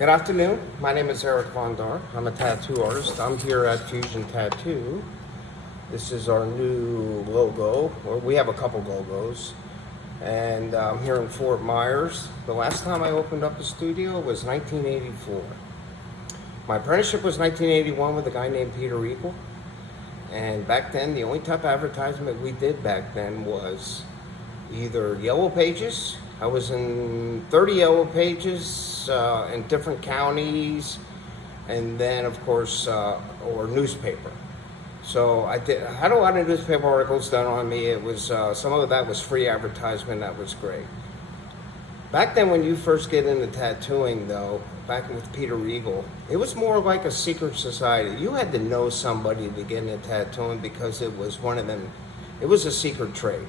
Good afternoon. My name is Eric Vondar. I'm a tattoo artist. I'm here at Fusion Tattoo. This is our new logo. Or we have a couple logos. And I'm here in Fort Myers. The last time I opened up a studio was 1984. My apprenticeship was 1981 with a guy named Peter Eagle. And back then, the only type of advertisement we did back then was either Yellow Pages. I was in 30 Yellow Pages in different counties, and then of course, or newspaper. So I had a lot of newspaper articles done on me. It was some of that was free advertisement. That was great. Back then, when you first get into tattooing, though, back with Peter Eagle, it was more like a secret society. You had to know somebody to get into tattooing because it was one of them. It was a secret trade.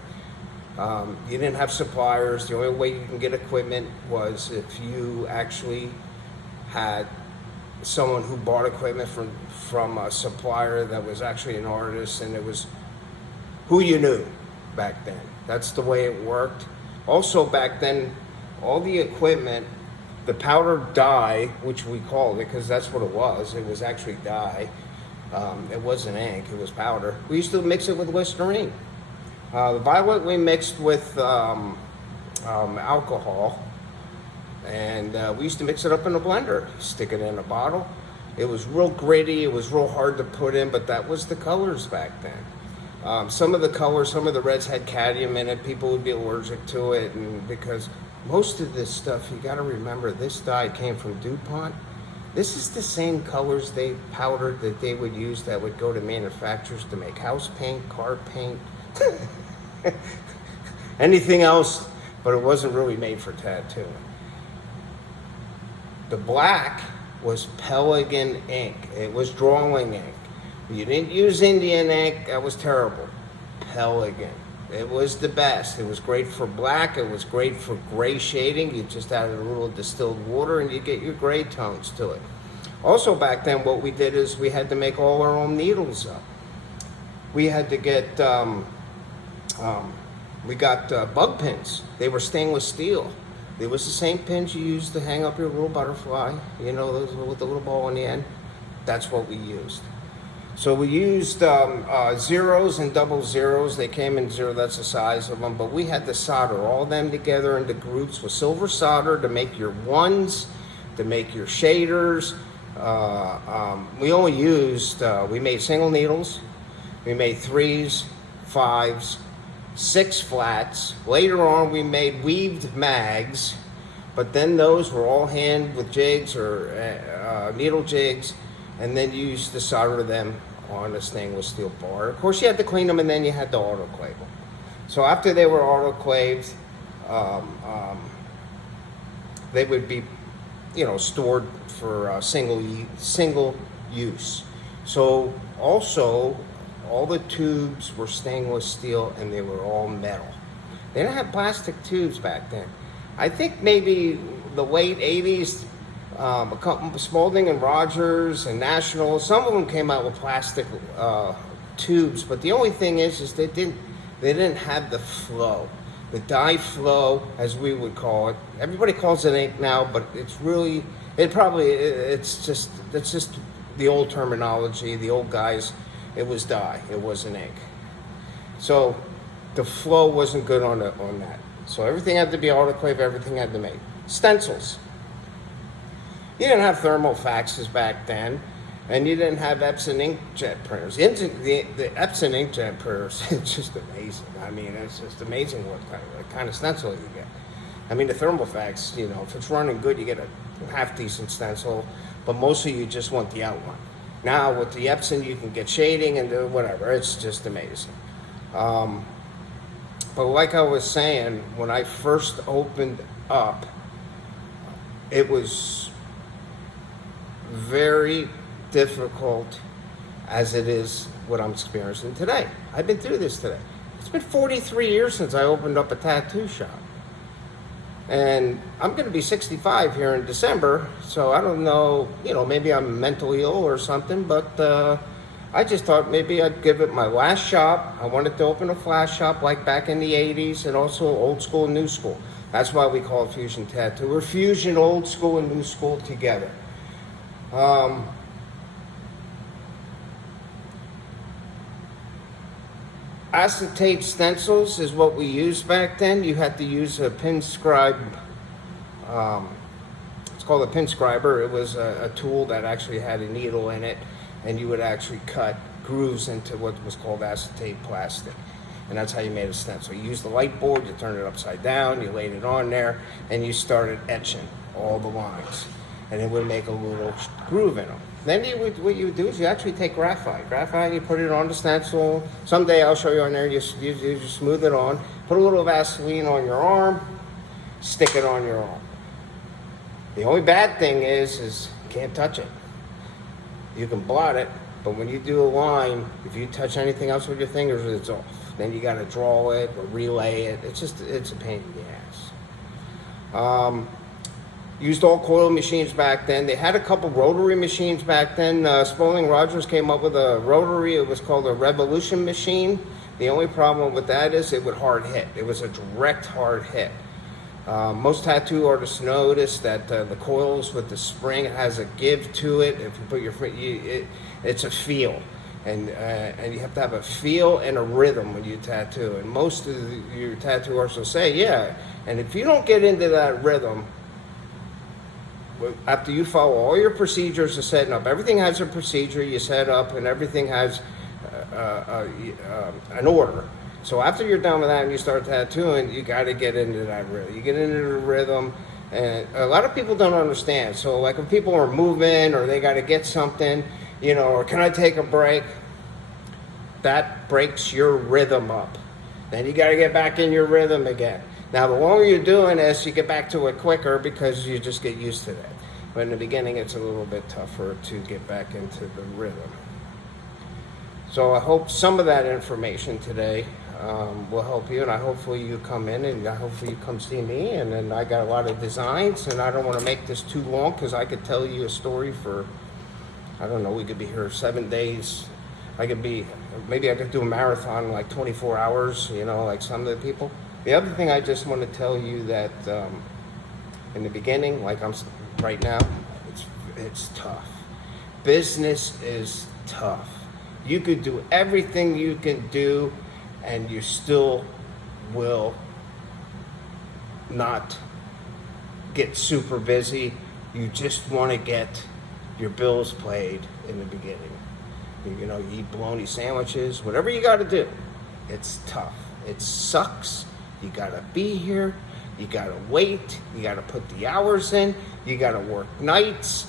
You didn't have suppliers. The only way you can get equipment was if you actually had someone who bought equipment from a supplier that was actually an artist, and it was who you knew back then. That's the way it worked. Also back then, all the equipment, the powder dye, which we called it because that's what it was actually dye. It wasn't ink, it was powder. We used to mix it with Listerine. The violet we mixed with alcohol, and we used to mix it up in a blender, stick it in a bottle. It was real gritty, it was real hard to put in, but that was the colors back then. Some of the colors, some of the reds had cadmium in it. People would be allergic to it, and because most of this stuff, you got to remember, this dye came from DuPont. This is the same colors they powdered that they would use that would go to manufacturers to make house paint, car paint, anything else, but it wasn't really made for tattooing. The black was Pelican ink. It was drawing ink. You didn't use Indian ink, that was terrible. Pelican. It was the best. It was great for black, it was great for gray shading. You just added a little distilled water and you get your gray tones to it. Also back then, what we did is we had to make all our own needles up. We had to get we got bug pins. They were stainless steel. It was the same pins you used to hang up your little butterfly, you know, those with the little ball on the end. That's what we used. So we used zeros and double zeros. They came in zero, that's the size of them, but we had to solder all them together into groups with silver solder to make your ones, to make your shaders. We only used, we made single needles, we made 3s, 5s, 6 flats. Later on, we made weaved mags, but then those were all hand with jigs or needle jigs, and then you used to solder them on a stainless steel bar. Of course, you had to clean them, and then you had to autoclave them. So after they were autoclaved, they would be, you know, stored for single use. So also, all the tubes were stainless steel and they were all metal. They didn't have plastic tubes back then. I think maybe the late 80s, a couple, Spalding and Rogers and National, some of them came out with plastic tubes, but the only thing is they didn't have the flow. The dye flow, as we would call it. Everybody calls it ink now, but it's really, it's just the old terminology, the old guys. It was dye, it wasn't ink. So the flow wasn't good on that. So everything had to be autoclave, everything had to make. Stencils. You didn't have thermal faxes back then, and you didn't have Epson inkjet printers. The Epson inkjet printers, it's just amazing. I mean, it's just amazing what kind of stencil you get. I mean, the thermal fax, you know, if it's running good, you get a half-decent stencil, but mostly you just want the outline. Now with the Epson, you can get shading and do whatever. It's just amazing. But like I was saying, when I first opened up, it was very difficult as it is what I'm experiencing today. I've been through this today. It's been 43 years since I opened up a tattoo shop. And I'm going to be 65 here in December, so I don't know, you know, maybe I'm mentally ill or something, but I just thought maybe I'd give it my last shop. I wanted to open a flash shop like back in the 80s and also old school, new school. That's why we call it Fusion Tattoo. We're fusion old school and new school together. Acetate stencils is what we used back then. You had to use a Pinscribe. It's called a Pinscriber. It was a tool that actually had a needle in it, and you would actually cut grooves into what was called acetate plastic. And that's how you made a stencil. You used the light board, you turned it upside down, you laid it on there, and you started etching all the lines. And it would make a little groove in them. Then what you would do is you actually take graphite. Graphite, you put it on the stencil. Someday I'll show you on there, you smooth it on, put a little Vaseline on your arm, stick it on your arm. The only bad thing is you can't touch it. You can blot it, but when you do a line, if you touch anything else with your fingers, it's off. Then you got to draw it or relay it. It's a pain in the ass. Used all coil machines back then. They had a couple rotary machines back then. Spaulding Rogers came up with a rotary. It was called a Revolution machine. The only problem with that is it would hard hit. It was a direct hard hit. Most tattoo artists notice that the coils with the spring has a give to it. If you put your it's a feel. And you have to have a feel and a rhythm when you tattoo. And most of your tattoo artists will say, yeah. And if you don't get into that rhythm, after you follow all your procedures of setting up, everything has a procedure you set up, and everything has an order. So after you're done with that and you start tattooing, you got to get into that rhythm. You get into the rhythm, and a lot of people don't understand. So like when people are moving or they got to get something, you know, or can I take a break? That breaks your rhythm up. Then you got to get back in your rhythm again. Now, the longer you're doing this, you get back to it quicker because you just get used to that. But in the beginning, it's a little bit tougher to get back into the rhythm. So I hope some of that information today will help you, and hopefully you come in and hopefully you come see me. And then I got a lot of designs, and I don't want to make this too long because I could tell you a story for, I don't know, we could be here 7 days. Maybe I could do a marathon in like 24 hours, you know, like some of the people. The other thing I just want to tell you that in the beginning, like I'm right now, it's tough. Business is tough. You could do everything you can do, and you still will not get super busy. You just want to get your bills paid in the beginning. You know, you eat bologna sandwiches, whatever you got to do. It's tough. It sucks. You got to be here. You got to wait. You got to put the hours in. You got to work nights.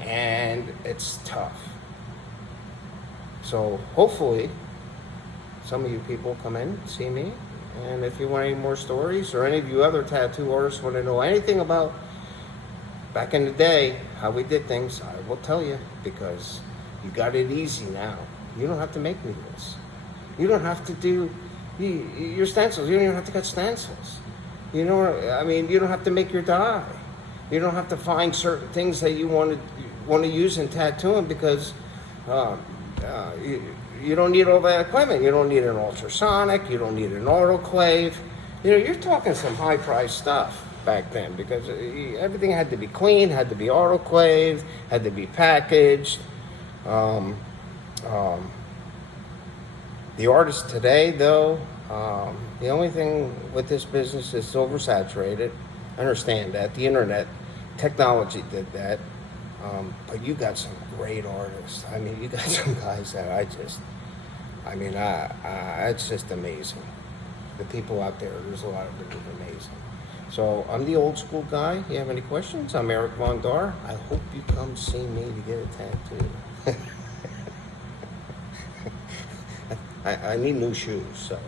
And it's tough. So hopefully some of you people come in, see me. And if you want any more stories, or any of you other tattoo artists want to know anything about back in the day, how we did things, I will tell you, because you got it easy now. You don't have to make needles. You don't have to do your stencils. You don't even have to cut stencils. You know, I mean, you don't have to make your dye. You don't have to find certain things that you want to use in tattooing because you don't need all that equipment. You don't need an ultrasonic. You don't need an autoclave. You know, you're talking some high-priced stuff back then because everything had to be clean, had to be autoclaved, had to be packaged. The artists today, though, the only thing with this business is it's oversaturated. I understand that. The internet technology did that. But you got some great artists. I mean, you got some guys that it's just amazing. The people out there's a lot of them amazing. So I'm the old school guy. You have any questions? I'm Eric Von Dar. I hope you come see me to get a tattoo. I need new shoes, so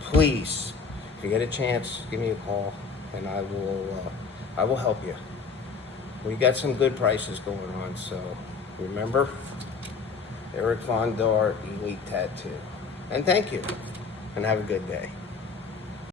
please, if you get a chance, give me a call, and I will help you. We got some good prices going on, so remember, Eric Von Dar, Elite Tattoo. And thank you, and have a good day.